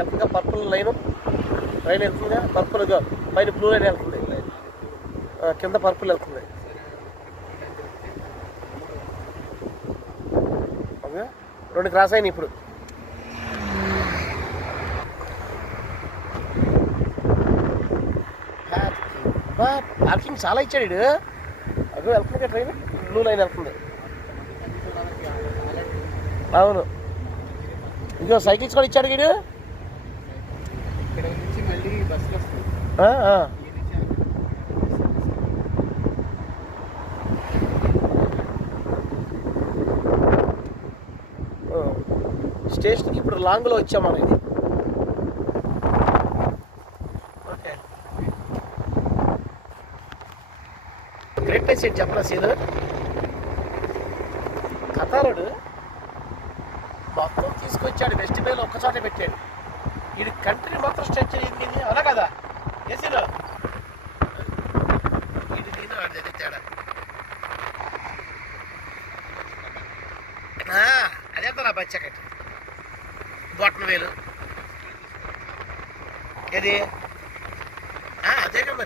వెళ్తుందిగా purple line వెళ్తుందిగా పర్పుల్గా, పైన blue line వెళ్తుంది, కింద పర్పుల్ వెళ్తుంది. ఓకే, 2 క్రాస్ అయినాయి ఇప్పుడు. పార్కింగ్ చాలా ఇచ్చాడు వీడు. అదో వెళ్తుంది కదా ట్రైన్, బ్లూ లైన్ వెళ్తుంది. అవును, ఇంకో సైకిల్స్ కూడా ఇచ్చాడు వీడు. స్టేషన్కి ఇప్పుడు లాంగ్లో వచ్చాం మనం. ఇది ఓకే, గ్రేట్ ప్లేస్ ఏంటి చెప్పరా సీను? కతారుడు మొత్తం తీసుకొచ్చాడు, వెస్ట్ బేలో ఒక్కచోటే పెట్టాడు. ఇది కంట్రీ మొత్తం స్ట్రెచ్ అయింది, అవునా కదా? ఏ సీను? ఇది నేను వాడి దగ్గర తేడా. అదే నా బచ్చకట్టి బొట్టన వేలు. ఏది అదే కదా మరి.